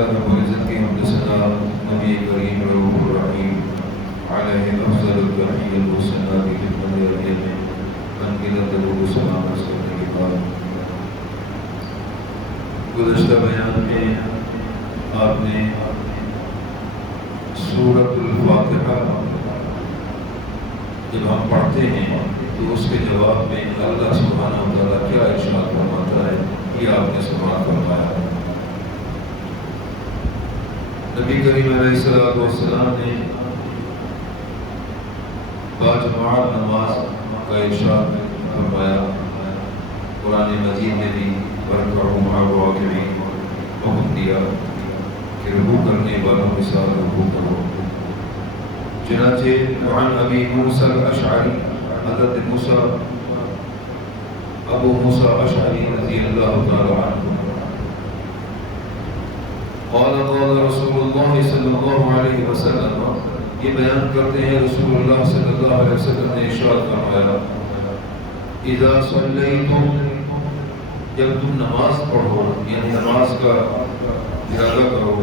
رب العزت کی حمد ثنا نبی کریم رؤوف الرحیم علیہ افضل التحیۃ والثناء کی خدمت عالیہ میں تنقیدت درود و سلام عرض کرنے کے بعد گزشتہ بیان میں آپ نے سورۃ الفاتحہ جب ہم پڑھتے ہیں تو اس کے جواب میں اللہ سبحانہ و تعالیٰ کیا ارشاد فرماتا ہے یہ آپ نے سماعت فرمایا۔ نبی کریم علیہ السلام نے باجماعت نماز کا ارشاد فرمایا۔ قرآن مجید نے بھی وَارْكَعُوا مَعَ الرَّاكِعِينَ حکم دیا کہ رکوع کرنے والوں کے ساتھ رکوع کرو۔ چنانچہ وعن ابی موسیٰ الاشعری حضرت ابو موسیٰ اشعری رضی اللہ تعالی عنہ قال رسول اللہ صلی اللہ علیہ وسلم، یہ بیان کرتے ہیں رسول اللہ صلی اللہ علیہ وسلم نے ارشاد فرمایا، اذا صلیتم، جب تم نماز پڑھو یعنی نماز کا ارادہ کرو،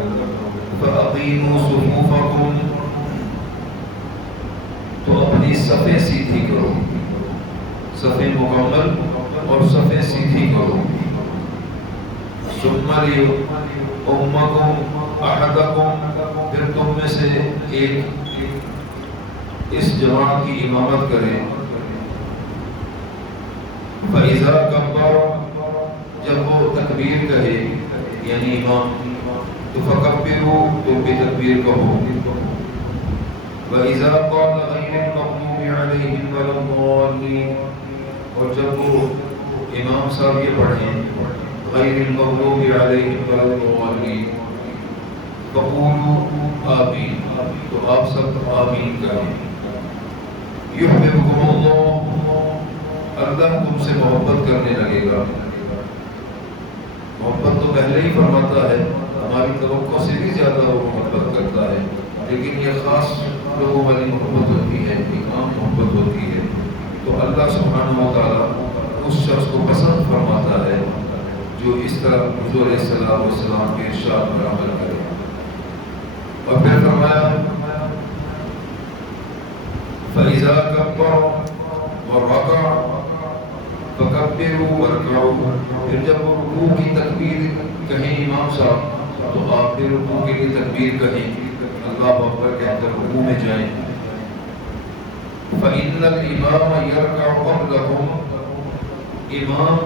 فاقیموا صفوفکم، تو اپنی صفیں سیدھی کرو، صفیں مکمل اور صفیں سیدھی کرو۔ ثم لیؤمکم احدکم، پھر تم میں سے ایک اس جماعت کی امامت کرے۔ فَإِذَا كَبَّرَ، جب وہ تکبیر کہے یعنی امام، تو فَكَبِّرُوا، تو بھی تکبیر کہو۔ وَإِذَا قَالَ غَيْرِ الْمَغْضُوبِ عَلَيْهِمْ وَلَا الضَّالِّينَ، اور جب وہ امام صاحب یہ پڑھیں غیر المغضوب علیہم ولا الضالین، فقولوا آمین، تو آپ سب آمین کہیں۔ یحببکم اللہ، اللہ تم سے محبت کرنے لگے گا۔ محبت تو پہلے ہی فرماتا ہے، ہماری توقع سے بھی زیادہ وہ محبت کرتا ہے، لیکن یہ خاص لوگوں والی محبت ہوتی ہے، ایک عام محبت ہوتی ہے۔ تو اللہ سبحانہ و تعالیٰ اس شخص کو پسند فرماتا ہے جو اس طرح حضور علیہ السلام کے ارشاد پر عمل کرے۔ اور پھر فرمایا فَإِذَا كَبَّرَ وَرَكَعَ فَكَبِّرُوا وَارْكَعُوا، پھر جب وہ رکوع کی تکبیر کہیں امام صاحب تو آپ بھی رکوع کے لیے تکبیر کہیں، اللہ اکبر کہہ کر رکوع میں جائیں۔ فَإِنَّ الْإِمَامَ يَرْكَعُ قَبْلَكُمْ، امام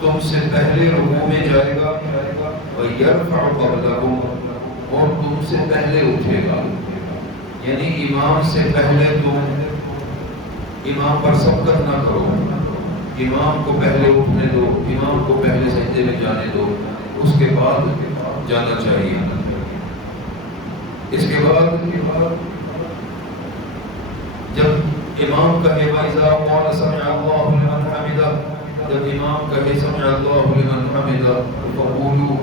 تم سے پہلے رکوع میں جائے گا، وَيَرْفَعُ قَبْلَكُمْ، اور تم سے پہلے اٹھے گا، یعنی امام سے پہلے تم امام پر سبقت نہ کرو، امام کو پہلے اٹھنے دو، امام کو پہلے سجدے میں جانے دو، اس کے بعد جانا چاہیے۔ اس کے بعد جب امام کہے وَإِذَا قَالَ سَمِعَ اللَّهُ لِمَنْ حَمِدَهُ، جب امام کہے سمع اللہ لمن حمدہ، فقولوا،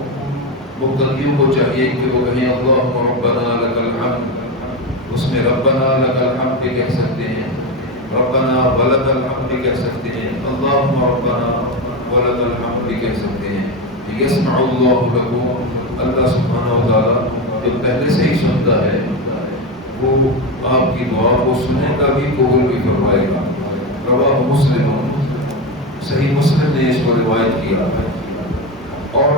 مقتدیوں کو چاہیے کہ وہ کہیں اللہم ربنا لک الحمد، اس میں ربنا لک الحمد بھی کہہ سکتے ہیں، ربنا ولک الحمد بھی کہہ سکتے ہیں، اللہم ربنا ولک الحمد بھی کہہ سکتے ہیں۔ یسمع اللہ لکم، اللہ سبحانہ و تعالیٰ جو پہلے سے ہی سنتا ہے وہ آپ کی دعا کو سنے گا بھی، قبول بھی فرمائے گا۔ رواہ مسلم، صحیح مسلم نے اس کو روایت کیا ہے۔ اور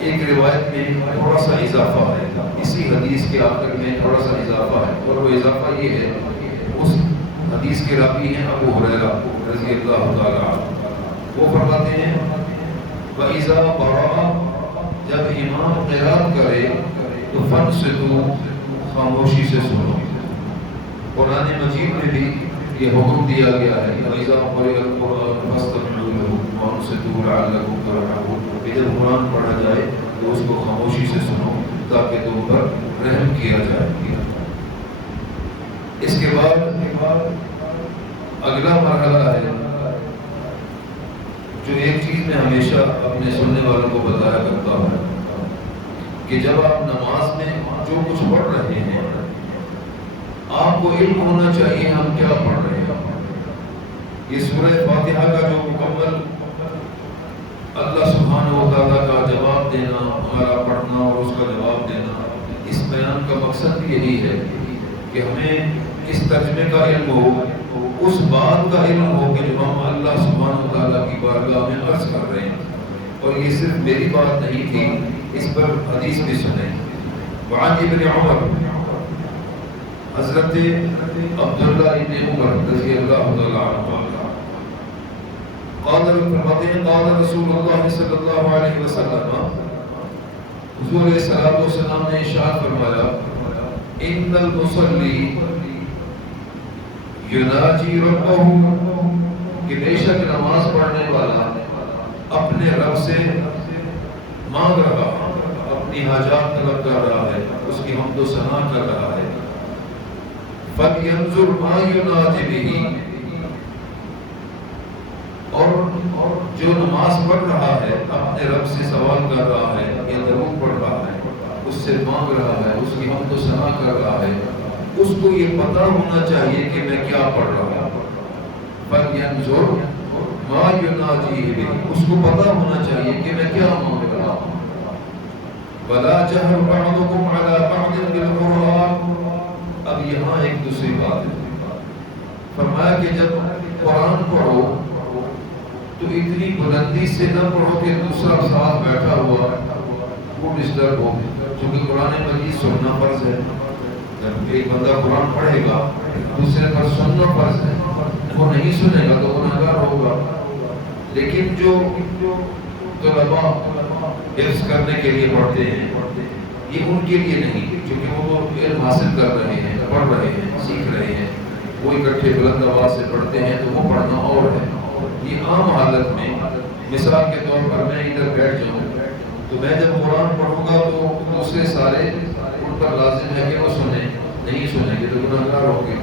ایک روایت میں تھوڑا سا اضافہ ہے، اسی حدیث کے آخر میں تھوڑا سا اضافہ ہے، اور وہ اضافہ یہ ہے، اس حدیث کے راوی ہیں ابو ہریرہ رضی اللہ تعالیٰ عنہ، وہ فرماتے ہیں وَإِذَا قَرَأَ، جب امام قرات کرے تو فَانصِتُوا، خاموشی سے سنو۔ قرآن مجید میں بھی یہ حکم دیا گیا ہے وَإِذَا قُرِئَ الْقُرْآنُ فَاسْتَمِعُوا لَهُ وَأَنصِتُوا لَعَلَّكُمْ تُرْحَمُونَ، جب قرآن پڑھا جائے تو اس کو خاموشی سے سنو تاکہ تم پر رحم کیا جائے۔ اس کے بعد اگلا مرحلہ ہے جو ایک چیز میں ہمیشہ اپنے سننے والوں کو بتایا کرتا ہوں کہ جب آپ نماز میں جو کچھ پڑھ رہے ہیں آپ کو علم ہونا چاہیے ہم کیا پڑھ رہے ہیں۔ یہ سورہ فاتحہ کا جو مکمل اللہ سبحانہ و تعالیٰ کا جواب دینا، ہمارا پڑھنا اور اس کا جواب دینا، اس بیان کا مقصد بھی یہی ہے کہ ہمیں اس ترجمے کا علم ہو، اس بات کا علم ہو کہ جو ہم اللہ سبحانہ و تعالیٰ کی بارگاہ میں عرض کر رہے ہیں. اور یہ صرف میری بات نہیں تھی، اس پر حدیث بھی سنیں. وعن ابن عمر، حضرت عبداللہ ابن عمر رضی اللہ تعالیٰ عنہ قال رسول اللہ صلی اللہ علیہ وسلم، حضور علیہ الصلوۃ والسلام نے ارشاد فرمایا، ان المصلی یناجی ربہ، کہ بے شک نماز پڑھنے والا اپنے رب سے مانگ رہا، اپنی حاجات طلب کر رہا ہے، اس کی حمد و ثنا کر رہا ہے. فَلْيَنْظُرْ مَا يُنَاجِ بِهِ، اور جو نماز پڑھ رہا ہے اپنے رب سے سوال کر رہا ہے یا درود پڑھ رہا ہے، اس سے مانگ رہا ہے، اس کی حمد و ثنا کر رہا ہے، اس کو یہ پتہ ہونا چاہیے کہ میں کیا پڑھ رہا ہوں. فَلْيَنْظُرْ مَا يُنَاجِي بِهِ، اس کو پتہ ہونا چاہیے کہ میں کیا مانگ رہا ہوں. وَلَا جَهْرُ بَعْضُكُمْ عَلَى بَعْضٍ بِالْقُرْآنِ، اب یہاں ایک دوسری بات ہے. فرمایا کہ جب قرآن پڑھو تو اتنی بلندی سے نہ پڑھو کہ دوسرا ساتھ بیٹھا ہوا وہ ڈسٹرب ہو، کیونکہ قرآن مجید سننا فرض ہے. جب ایک بندہ قرآن پڑھے گا دوسرے پر سننا فرض ہے، وہ نہیں سنے گا تو گنہگار ہوگا. لیکن جو طلباء حفظ کرنے کے لیے پڑھتے ہیں یہ ان کے لیے نہیں، کیونکہ وہ علم حاصل کر رہے ہیں، پڑھ رہے ہیں، سیکھ رہے ہیں. وہ اکٹھے بلند آواز سے پڑھتے ہیں تو وہ پڑھنا اور ہے. یہ عام حالت میں مثال کے طور پر میں ادھر بیٹھ جاؤں تو میں جب قرآن پڑھوں گا تو دوسرے سارے ان پر لازم ہے کہ وہ سنیں، نہیں سنیں گے تو گنہگار ہوں گے.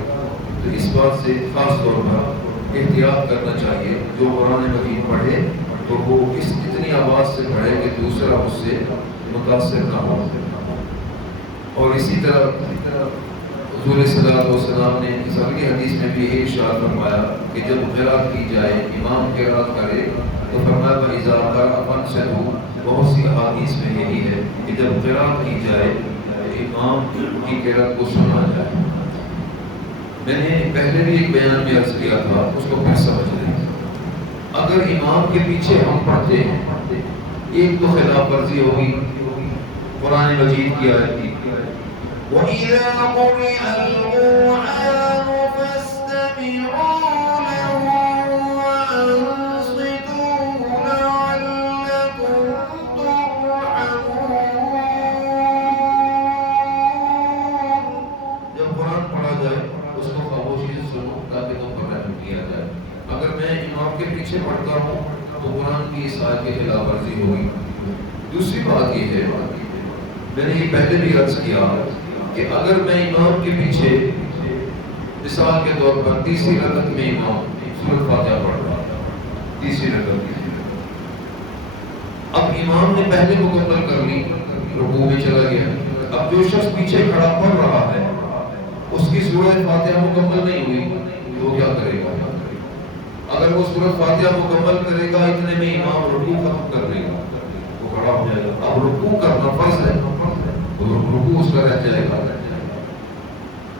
تو اس بات سے خاص طور پر احتیاط کرنا چاہیے. جو قرآن مجید پڑھے تو وہ اتنی آواز سے پڑھے کہ دوسرا اس سے متاثر نہ ہو. اور اسی طرح حضور صلی اللہ علیہ وسلم نے اس اگلی حدیث میں بھی یہی ارشاد فرمایا کہ جب قرات کی جائے، امام قرات کرے تو فرمایا فَإِذَا قَرَأَ فَانصِتُوا. بہت سی احادیث میں یہی ہے کہ جب قرات کی جائے تو امام کی قرات کو سنا جائے. میں نے پہلے بھی ایک بیان میں عرض کیا تھا، اس کو پھر سمجھ لیں. اگر امام کے پیچھے ہم پڑھتے ہیں، ایک تو خلاف ورزی ہوگی قرآن مجید کی آیت کی. وَإِذَا قُرِئَ الْقُرْآنُ فَاسْتَمِعُوا لَهُ وَأَنصِتُوا لَعَلَّكُمْ تُرْحَمُونَ. جب قرآن پڑھا جائے اس کو خاموشی سے سنو تاکہ تم پر رحم کیا جائے. اگر میں امام کے پیچھے پڑھتا ہوں تو قرآن کی اس آیت کے خلاف ورزی ہوگی. دوسری بات یہ ہے، میں نے یہ پہلے بھی عرض کیا کہ اگر میں امام کے پیچھے مثال کے طور پر تیسری رکعت میں امام سورۃ فاتحہ پڑھ رہا ہے، تیسری رکعت میں اب امام نے پہلے مکمل کر لی، رکوع میں چلا گیا. اب جو شخص پیچھے کھڑا پڑھ رہا ہے اس کی سورۃ فاتحہ مکمل نہیں ہوئی تو کیا کرے گا؟ اگر وہ سورۃ فاتحہ مکمل کرے گا اتنے میں امام رکوع ختم کر دے گا، وہ کھڑا ہو جائے گا. اب رکوع کرنا فرض ہے، رکوع اس کا رہ جائے گا.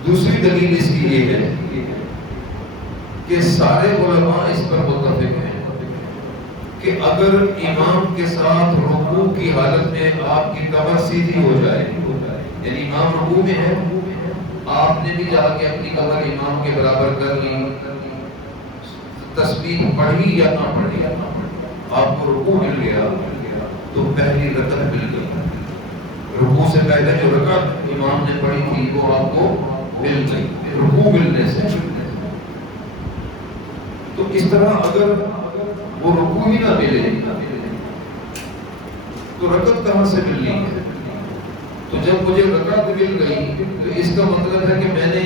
دوسری دلیل اس کی یہ ہے کہ سارے علماء اس پر متفق ہیں کہ اگر امام کے ساتھ رکوع کی حالت میں آپ کی کمر سیدھی ہو جائے، یعنی امام رکوع میں ہے، آپ نے بھی جا کے اپنی کمر امام کے برابر کر لی، تسبیح پڑھی یا نہ پڑھی، آپ کو رکوع مل گیا تو پہلی رکعت مل گئی. رکوع سے پہلے جو رکعت امام نے پڑھی تھی وہ آپ کو مل گئی رکوع ملنے سے. تو اس طرح اگر وہ رکوع ہی نہ ملے تو رکعت کہاں سے ملنی ہے؟ تو جب مجھے رکعت مل گئی تو اس کا مطلب ہے کہ میں نے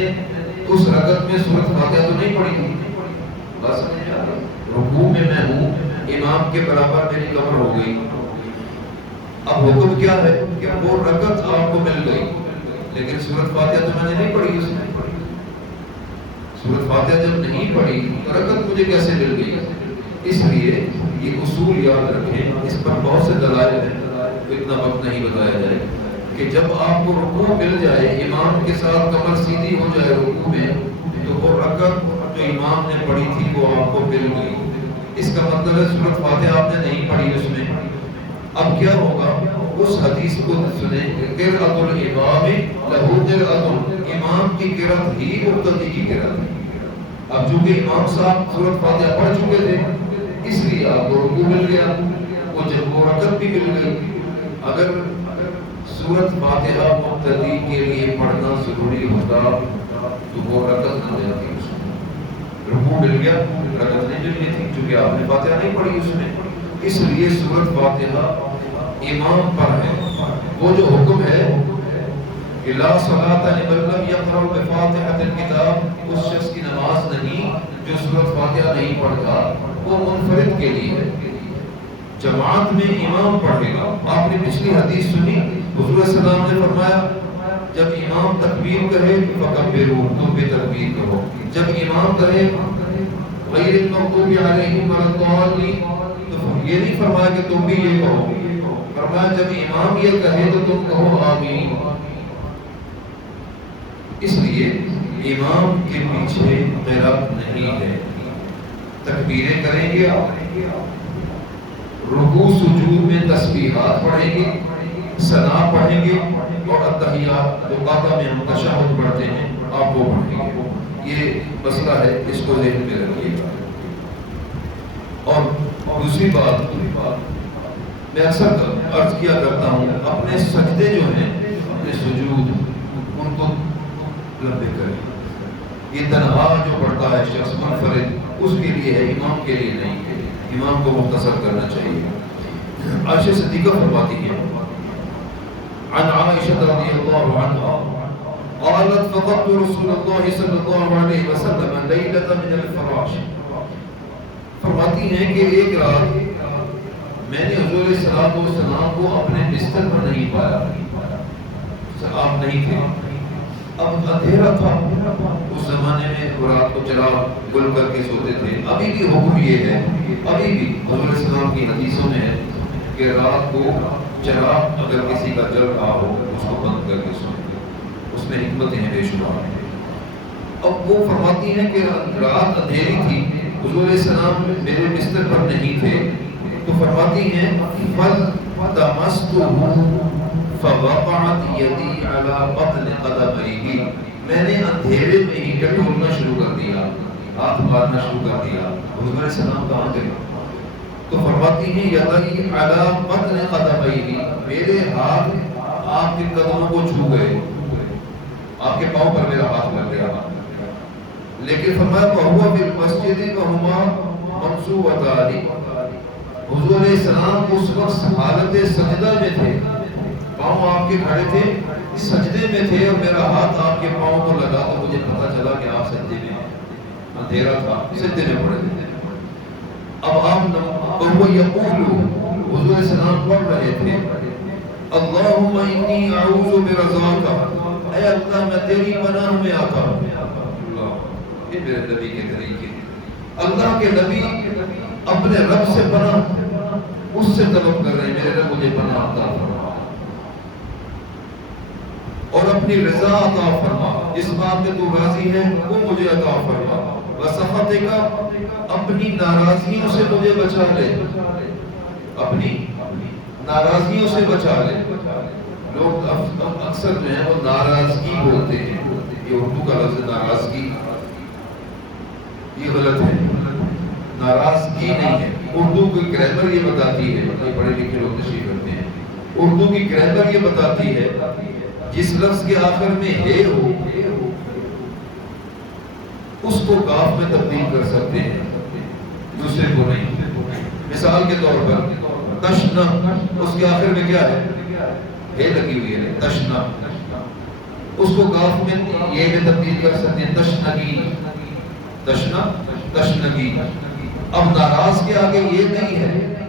اس رکعت میں سورۃ فاتحہ تو نہیں پڑھی تھی. بس رکوع میں میں ہوں، امام کے برابر میری کمر ہو گئی. اب حکم کیا ہے کہ وہ رکعت آپ کو مل گئی لیکن سورۃ فاتحہ تو میں نے نہیں پڑھی. اس میں سورۃ فاتحہ جب نہیں پڑھی تو رکعت مجھے کیسے مل گئی؟ اس لیے یہ اصول یاد رکھیں، اس پر بہت سے دلائل ہیں، اتنا وقت نہیں بتایا جائے کہ جب آپ کو رکوع مل جائے، امام کے ساتھ کمر سیدھی ہو جائے رکوع میں، تو وہ رکعت جو امام نے پڑھی تھی وہ آپ کو مل گئی۔ اس کا مطلب ہے سورۃ فاتحہ آپ نے نہیں پڑھی اس میں۔ اب کیا ہوگا؟ اس حدیث کو سنیں، قرأۃ الامام لہ قرأۃ، امام کی قرأت ہی مقتدی کی قرأت ہے۔ اب چونکہ امام صاحب سورۃ فاتحہ پڑھ چکے تھے، اس لیے آپ کو رکوع مل گیا، وہ رکعت بھی مل گئی۔ اگر سورۃ فاتحہ مقتدی کے لیے پڑھنا ضروری ہوتا تو وہ رکعت نہ جاتی، اس میں رکوع مل گیا، رکعت نہیں ملنی تھی، چونکہ آپ نے فاتحہ نہیں پڑھی اس میں۔ اس لیے سورۃ فاتحہ امام پر ہے۔ وہ جو حکم ہے کہ لا صلاۃ لمن لم یقرأ بفاتحۃ الکتاب، اس شخص کی نماز نہیں جو سورۃ فاتحہ نہیں پڑھتا، وہ منفرد کے لیے ہے۔ جماعت میں امام پڑھے گا۔ آپ نے پچھلی حدیث سنی، حضور صلی اللہ علیہ وسلم نے فرمایا جب امام تکبیر کہے فکبروا، تم بھی تکبیر کرو۔ جب امام کہے غیر المغضوب علیہم ولا الضالین، تو یہ نہیں فرمایا کہ تم بھی یہ کہو، فرمایا جب امام یہ کہے تو تم کہو آمین۔ اس لیے امام کے پیچھے قرأت نہیں ہے۔ تکبیریں کریں گے، رکوع سجود میں تسبیحات پڑھیں گے، ثنا پڑھیں گے، اور اتحیات جو قاعدہ میں ہم تشہد پڑھتے ہیں آپ وہ پڑھیں گے۔ یہ مسئلہ ہے، اس کو ذہن میں رکھیے گا۔ اور دوسری بات میں اکثر عرض کیا کرتا ہوں، اپنے سجدے جو ہیں، اپنے سجود ان کو لمبے کریں۔ یہ تنہا جو پڑھتا ہے شخص منفرد، اس کے لیے ہے، امام کے لیے نہیں ہے۔ امام کو مختصر کرنا چاہیے۔ عائشہ صدیقہ فرماتی ہیں عن عائشہ رضی اللہ عنہا قالت فقدت رسول اللہ صلی اللہ علیہ وسلم لیلۃ من الفراش، فرماتی ہیں کہ ایک رات میں نے حضور صلی اللہ علیہ وسلم کو اپنے بستر پر نہیں پایا، آپ نہیں تھے، اب اندھیرا تھا۔ اس زمانے میں رات کو چراغ گل کر کے سوتے تھے۔ ابھی بھی حکم یہ ہے، ابھی بھی حضور صلی اللہ علیہ وسلم کی حدیثوں میں ہے کہ رات کو چراغ اگر کسی کا جل رہا ہو اس کو بند کر کے سوئیں، اس میں حکمتیں ہیں بے شمار۔ اب وہ فرماتی ہیں کہ رات اندھیری تھی، حضور علیہ السلام میرے بستر پر نہیں تھے، تو فرماتی ہیں فَالْتَمَسْتُهُ فَوَقَعَتْ يَدِي عَلَى بَطْنِ قَدَمَيْهِ، میں نے اندھیرے میں ہی ٹٹولنا شروع کر دیا، ہاتھ مارنا شروع کر دیا۔ حضور علیہ السلام کہاں گئے؟ تو فرماتی ہیں یدی علی بطن قدمیہ، میرے ہاتھ آپ کے قدموں کو چھو گئے، آپ کے پاؤں پر میرا ہاتھ لگ گیا۔ لیکن فرمایا وَهُوَ فِي الْمَسْجِدِ وَهُمَا مَنْصُوبَتَانِ، حضور علیہ السلام اس وقت حالت سجدہ میں تھے، پاؤں آپ کے کھڑے تھے، سجدے میں تھے، اور میرا ہاتھ آپ کے پاؤں کو لگا تو مجھے پتا چلا کہ آپ سجدے میں ہیں۔ اندھیرا تھا، سجدے میں پڑے تھے۔ اب آپ وَهُوَ يَقُولُ، حضور علیہ السلام پڑھ رہے تھے اللہم انی اعوذ برضاک، اے اللہ میں تیری پناہ میں آتا ہوں۔ اللہ، یہ میرے نبی کے طریقے، اللہ کے نبی اپنے رب سے پناہ اس سے طلب کر رہے ہیں، میرے رب مجھے پناہ عطا فرما اور اپنی رضا عطا فرما، جس بات میں تو راضی ہے وہ مجھے عطا فرما، وسخطک، اپنی ناراضیوں سے مجھے بچا لے، اپنی ناراضیوں سے بچا لے۔ لوگ اکثر جو ہے وہ ناراضگی بولتے ہیں، یہ اردو کا لفظ ناراضگی، یہ غلط ہے، ناراضگی نہیں ہے۔ اردو کی گرامر یہ بتاتی ہے، یہ پڑھے لکھے لوگ تشریح کرتے ہیں، اردو کی گرامر یہ بتاتی ہے جس لفظ کے آخر میں ہے ہو اس کو کاف میں تبدیل کر سکتے ہیں، دوسرے کو نہیں۔ مثال کے طور پر تشنا، اس کے آخر میں کیا ہے لگی ہوئی ہے، تشنا، اس کو کاف میں یہ میں تبدیل کر سکتے ہیں، تشنگی، تشنا، تشنگی۔ اب ناراض کے آگے یہ نہیں ہے،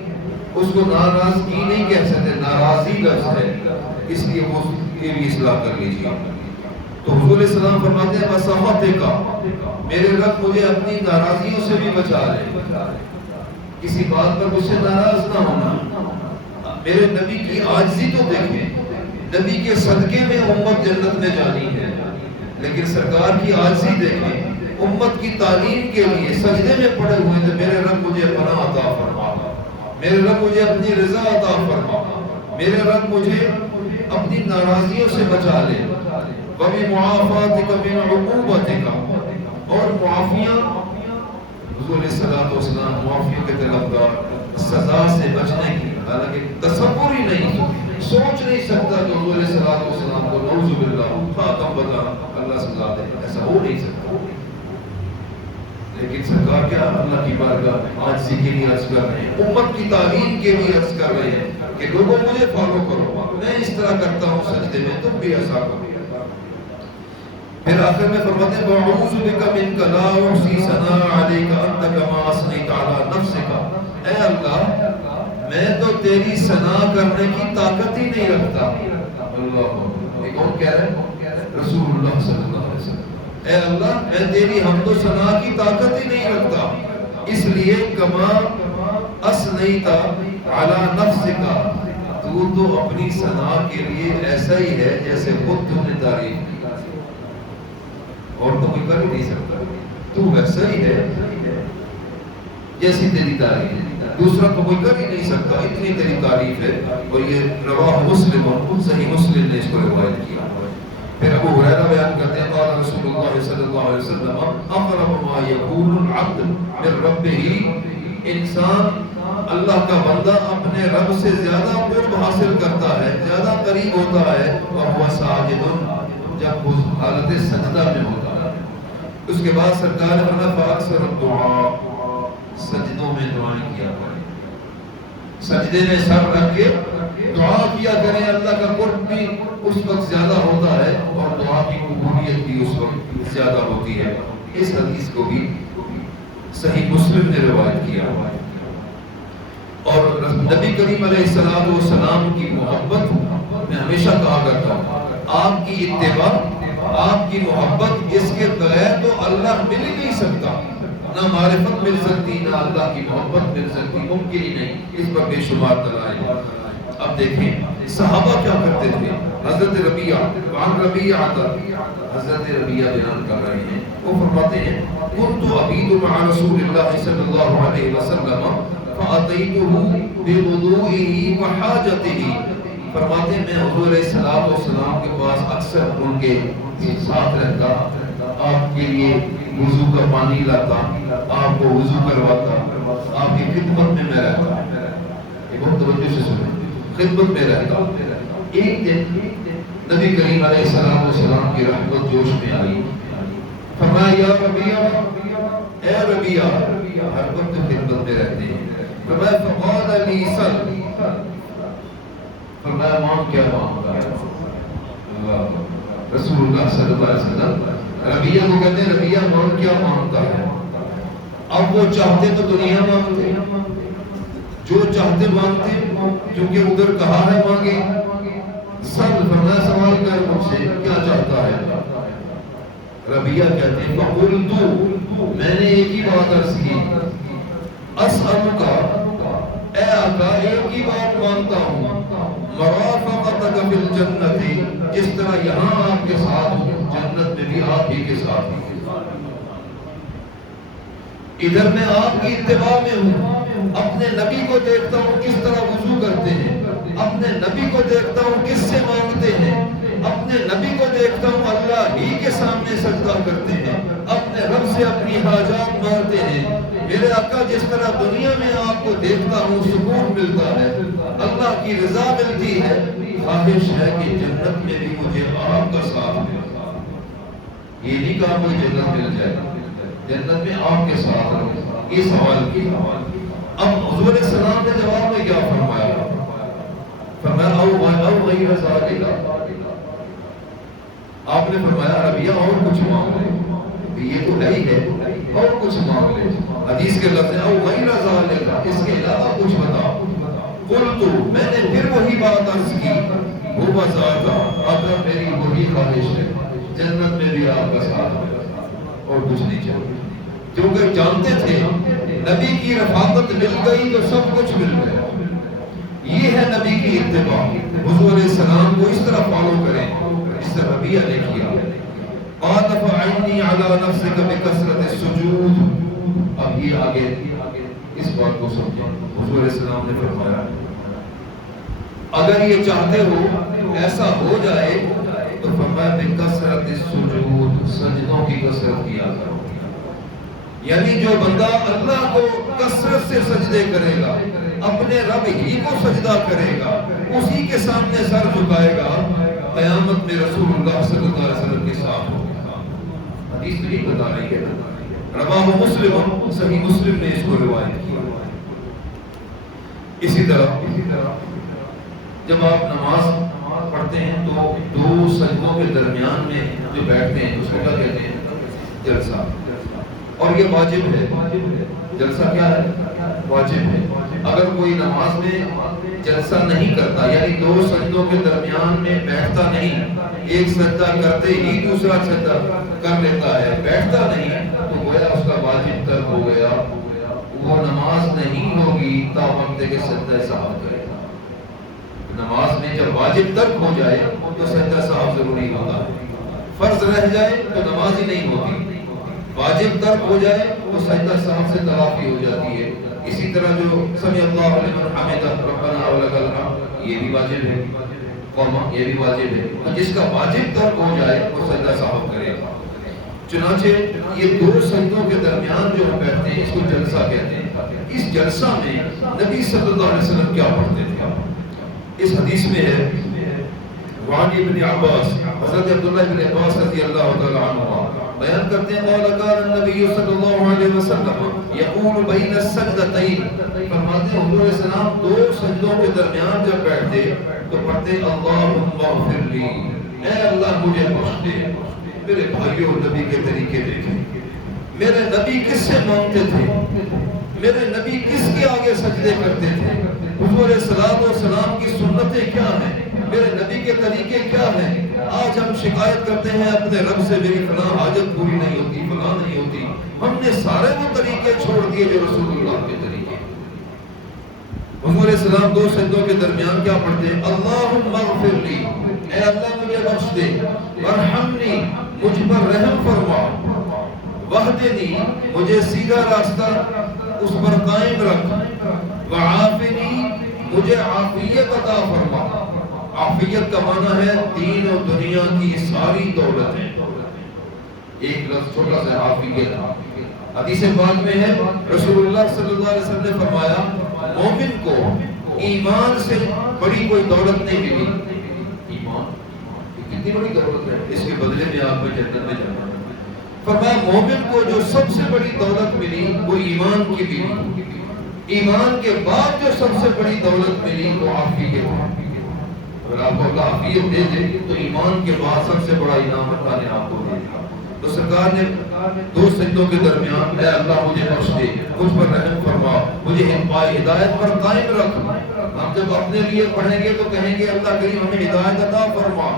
اس کو ناراضگی نہیں کہہ سکتے، ناراضی لفظ ہے، اس لیے وہ یہ بھی اصلاح کر لیجیے۔ تو حضور علیہ السلام فرماتے ہیں وسخطک، میرے رب مجھے اپنی ناراضیوں سے بھی بچا لے۔ کسی بات پر مجھ سے ناراض نہ ہونا. میرے نبی کی عاجزی تو دیکھیں. نبی کے صدقے میں امت جنت میں جانی ہے، لیکن سرکار کی عاجزی دیکھیں. امت کی تعلیم کے لیے سجدے میں پڑے ہوئے تھے. میرے رب مجھے پناہ عطا فرما، میرے رب مجھے اپنی رضا عطا فرما، میرے رب مجھے اپنی ناراضیوں سے بچا لے. وَبِمُعَافَاتِكَ مِنْ عُقُوبَتِكَ، اور معافیاں. حضور علیہ الصلوۃ والسلام معافیوں کے طلبگار، سزا سے بچنے کی. حالانکہ تصور ہی نہیں، سوچ نہیں سکتا کہ حضور علیہ الصلوۃ والسلام کو نعوذ باللہ خاتم بتا اللہ سزا دے. ایسا ہو نہیں سکتا. لیکن سرکار کیا اللہ کی بارگاہ عاجزی کے لیے عرض کر رہے ہیں، امت کی تعلیم کے لیے عرض کر رہے ہیں کہ لوگوں مجھے فالو کرو، میں اس طرح کرتا ہوں سجدے میں، تم بھی ایسا کرو. پھر آخر میں فرماتے ہیں وَأَعُوذُ بِكَ مِنْكَ لَا أُحْصِي ثَنَاءً عَلَيْكَ أَنْتَ كَمَا أَثْنَيْتَ عَلَى نَفْسِكَ. اے اللہ، میں تو تیری ثنا کرنے کی طاقت ہی نہیں رکھتا. اللہ، یہ کون کہہ رہے ہیں؟ رسول اللہ صلی اللہ علیہ وسلم. اے اللہ، میں تیری حمد و ثنا کی طاقت ہی نہیں رکھتا، اس لیے کما اثنیت علی نفسک، تو اپنی ثنا کے لیے ایسا ہی ہے جیسے خود تو نے تعریف کی، اور تو کوئی کر ہی نہیں سکتا. تو ویسا ہی ہے جیسی تیری تعریف ہے، دوسرا تو کوئی کر ہی نہیں سکتا، اتنی تیری تعریف ہے. اور یہ رواہ مسلم، اور صحیح مسلم نے اس کو روایت کیا. پھر ابو ہریرہ بیان کرتے ہیں قال رسول اللہ صلی اللہ علیہ وسلم اقرب ما یکون العبد من ربہ، انسان اللہ کا بندہ اپنے رب سے زیادہ قرب حاصل کرتا ہے، زیادہ قریب ہوتا ہے وہو ساجد، جب وہ حالت سجدہ میں ہوتا ہے. اس کے بعد سرکار نے فرمایا فاکثر الدعاء، سجدوں میں دعائیں کیا کریں، سجدے میں سر رکھ کے دعا کیا کریں. اللہ کا قرب بھی اس وقت زیادہ ہوتا ہے اور دعا کی قبولیت بھی اس وقت زیادہ ہوتی ہے. اس حدیث کو بھی صحیح مسلم نے روایت کیا. اور نبی کریم علیہ السلام کی محبت میں ہمیشہ کہا کرتا ہوں، آپ کی اتباع، آپ کی محبت، اس کے بغیر تو اللہ مل ہی نہیں سکتا. نہ معرفت مل سکتی، نہ اللہ کی محبت مل سکتی، ممکن ہی نہیں. اس پر بے شمار دلائل. اب دیکھیں صحابہ کیا کرتے تھے. حضرت ربیعہ، وعن ربیعہ، حضرت ربیعہ بیان کر رہے ہیں، وہ فرماتے ہیں كنت ابيت مع رسول الله صلی اللہ علیہ وسلم فاتيته بوضوئه وحاجته. فرماتے ہیں میں حضور علیہ السلام کے پاس اکثر ان کے ساتھ رہتا، آپ کے لیے وضو کا پانی لاتا، آپ کو وضو کرواتا، آپ کی خدمت میں میں رہتا. یہ بہت توجہ سے سنیں، خدمت میں رہتا. ایک دن نبی کریم علیہ السلام کی رحمت جوش میں آئی. فرمایا یا ربیعہ، اے ربیعہ، ہر وقت خدمت میں رہتے ہیں. فرمایا فقال لی سل، فرمایا مانگ کیا مانگتا ہے. رسول اللہ صلی اللہ علیہ وسلم ربیعہ کو کہتے ہیں ربیعہ مانگ کیا مانگتا ہے. اب وہ چاہتے تو دنیا مانگتے، جو چاہتے مانگتے، کیونکہ ادھر کہا ہے مانگے. سب فرمایا سوال کر مجھ سے کیا چاہتا ہے. ربیعہ کہتے ہیں فقلت، میں نے ایک ہی بات عرض کی، اسألک، اے آقا ایک ہی بات مانگتا ہوں، مرافقتک فی الجنت، جس طرح یہاں آپ کے ساتھ ہوں جنت میں بھی آپ ہی کے ساتھ ہوں. ادھر میں آپ کی اتباع میں ہوں، اپنے نبی کو دیکھتا ہوں کس طرح وضو کرتے ہیں، اپنے نبی کو دیکھتا ہوں کس سے مانگتے ہیں، اپنے نبی کو دیکھتا ہوں اللہ ہی کے سامنے سجدہ کرتے ہیں، اپنے رب سے اپنی حاجات مانگتے ہیں. میرے آقا جس طرح دنیا میں آپ کو دیکھتا ہوں سکون ملتا ہے، اللہ کی رضا ملتی ہے، خواہش ہے کہ جنت میں بھی مجھے آپ کا ساتھ ملے. یہ نہیں کہا مجھے جنت مل جائے، جنت میں آپ کے ساتھ رہوں. یہ سوال کیا. اب حضور علیہ السلام نے جواب میں کیا فرمایا؟ فرمایا او غیر ذالک، آپ نے فرمایا ربیعہ اور کچھ مانگ لے، یہ تو ہے ہی ہے، اور کچھ مانگ لے. حدیث کے لفظ او غیر ذالک، اس کے علاوہ کچھ بتا. قلت، میں نے پھر وہی بات عرض کی، وہ ذاک، اگر میری وہی خواہش ہے جنت میں بھی آپ کا ساتھ ہے اور کچھ نہیں چاہیے. کیونکہ جانتے تھے نبی کی رفاقت مل گئی تو سب کچھ مل گیا. یہ ہے نبی کی اتباع. حضور علیہ السلام کو اس طرح فالو کریں جس طرح ربیعہ نے کیا. قال فَعِنِّي عَلَى نَفْسِكَ بِكَثْرَةِ السُّجُودِ. اب یہ آگے اس بات کو سمجھیں. حضور علیہ السلام نے فرمایا اگر یہ چاہتے ہو ایسا ہو جائے تو فرمایا بِكَثْرَةِ السُّجُودِ، سجدوں کی کثرت کیا کرو. یعنی جو بندہ اللہ کو کثرت سے سجدے کرے گا، اپنے رب ہی کو سجدہ کرے گا، اسی کے سامنے سر جھکائے گا، قیامت میں رسول اللہ صلی اللہ علیہ وسلم کے ساتھ ہوگا. حدیث نہیں بتا رہی ہے، رواہ مسلم، صحیح مسلم نے اس کو روایت کیا. اسی طرح جب آپ نماز پڑھتے ہیں تو دو سجدوں کے درمیان میں جو بیٹھتے ہیں اس کو کیا کہتے ہیں؟ جلسہ. اور یہ واجب ہے. جلسہ کیا ہے؟ واجب ہے. اگر کوئی نماز میں جلسہ نہیں کرتا، یعنی دو سجدوں کے درمیان میں بیٹھتا نہیں، ایک سجدہ کرتے ہی دوسرا سجدہ کر لیتا ہے، بیٹھتا نہیں، تو گویا اس کا واجب ترک ہو گیا. وہ نماز نہیں ہوگی تا وقت کے سجدہ صاحب کرے گا. نماز میں جب واجب ترک ہو جائے تو سجدہ صاحب ضروری ہوتا ہے. فرض رہ جائے تو نماز ہی نہیں ہوتی. واجب ترک ہو جائے تو سجدہ صاحب سے تلافی ہو جاتی ہے. اسی طرح جو سمع اللہ لمن حمدہ ربنا ولک الحمد، یہ بھی واجب ہے. قوما یہ بھی واجب ہے. تو جس کا واجب ترک ہو جائے وہ سجدہ صاحب کرے گا. چنانچہ یہ دو سجدوں کے درمیان جو ہم بیٹھتے ہیں اس کو جلسہ کہتے ہیں. اس جلسہ میں نبی صلی اللہ علیہ وسلم کیا پڑھتے تھے؟ اس حدیث میں ہے وعن ابن عباس، حضرت عبداللہ ابن عباس رضی اللہ تعالی عنہ بیان کرتے ہیں قال كان النبي صلی اللہ علیہ وسلم یقول بین السجدتین، فرماتے ہیں حضور علیہ السلام دو سجدوں کے درمیان جب بیٹھتے تو پڑھتے اللہم اغفر لی، اے اللہ مجھے بخش دے. میرے بھائیوں نبی کے طریقے دیکھیں. میرے نبی کس سے مانگتے تھے؟ میرے نبی کس کے آگے سجدے کرتے تھے؟ حضور علیہ السلام کی سنتیں کیا ہیں؟ میرے نبی کے طریقے کیا ہیں؟ آج ہم شکایت کرتے ہیں اپنے رب سے میری فلاں حاجت پوری نہیں ہوتی، فلاں نہیں ہوتی. ہم نے سارے وہ طریقے چھوڑ دیے جو رسول اللہ کے طریقے. حضور علیہ السلام دو سجدوں کے درمیان کیا پڑھتے ہیں؟ اللہم اغفر لی، اے اللہ مجھے بخش دے، ورحمنی مجھ پر رحم فرما، وحدنی مجھے سیدھا راستہ اس پر قائم رکھ، وعافنی مجھے عافیت عطا فرما. عافیت کا معنی ہے دین اور دنیا کی ساری دولت ہے. ایک لفظ چھوٹا سا عافیت. حدیث پاک میں ہے رسول اللہ صلی اللہ علیہ وسلم نے فرمایا مومن کو ایمان سے بڑی کوئی دولت نہیں ملی. ایمان کتنی بڑی دولت ہے، اس کے بدلے میں آپ کو جنت میں جانا ہے. فرمایا مومن کو جو سب سے بڑی دولت ملی وہ ایمان کی ملی. ایمان کے بعد جو سب سے بڑی دولت ملی وہ عافیت ہے. اگر آپ کو اللہ عافیت دے دے تو ایمان کے بعد سب سے بڑا انعام اللہ نے آپ کو دے دیا. تو سرکار نے دو سجدوں کے درمیان اے اللہ مجھے بخش دے، مجھ پر رحم فرما، مجھے ہدایت پر قائم رکھ. ہم جب اپنے لیے پڑھیں گے تو کہیں گے اللہ کریم ہمیں ہدایت عطا فرما،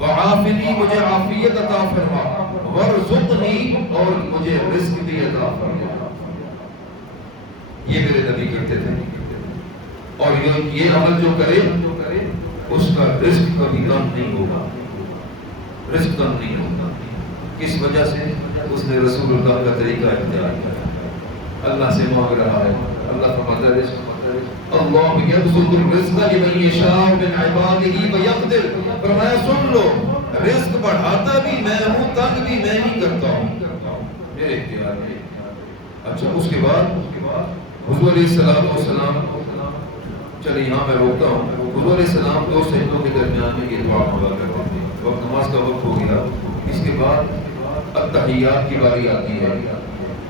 وعافنی مجھے عافیت عطا فرما، ورزقنی اور مجھے رزق بھی عطا فرما. یہ میرے نبی کرتے تھے. اور یہ عمل جو کرے اس کا رزق کبھی کم نہیں ہوگا. رزق کم نہیں ہوگا. کس وجہ سے؟ اس نے رسول اللہ کا طریقہ اختیار کیا. اللہ سے مانگ رہا ہے. اللہ فرماتا ہے اللہ یبسط الرزق لمن یشاء من عباده ویقدر. فرمایا سن لو رزق بڑھاتا بھی میں ہوں، تنگ بھی میں ہی کرتا ہوں، میرے اختیار میں. اچھا اس کے بعد حضور علیہ السلام، چلے یہاں میں روکتا ہوں. حضور علیہ السلام دو سجدوں کے درمیان میں یہ دعا پڑھا کرتے تھے. وقت نماز کا وقت ہو گیا. اس کے بعد التحیات کی باری آتی ہے.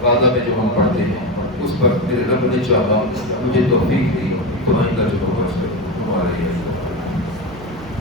وعدہ میں جو ہم پڑھتے ہیں اس پر میرے رب نے چاہا، مجھے توفیق دی تو آئندہ جو ہمارے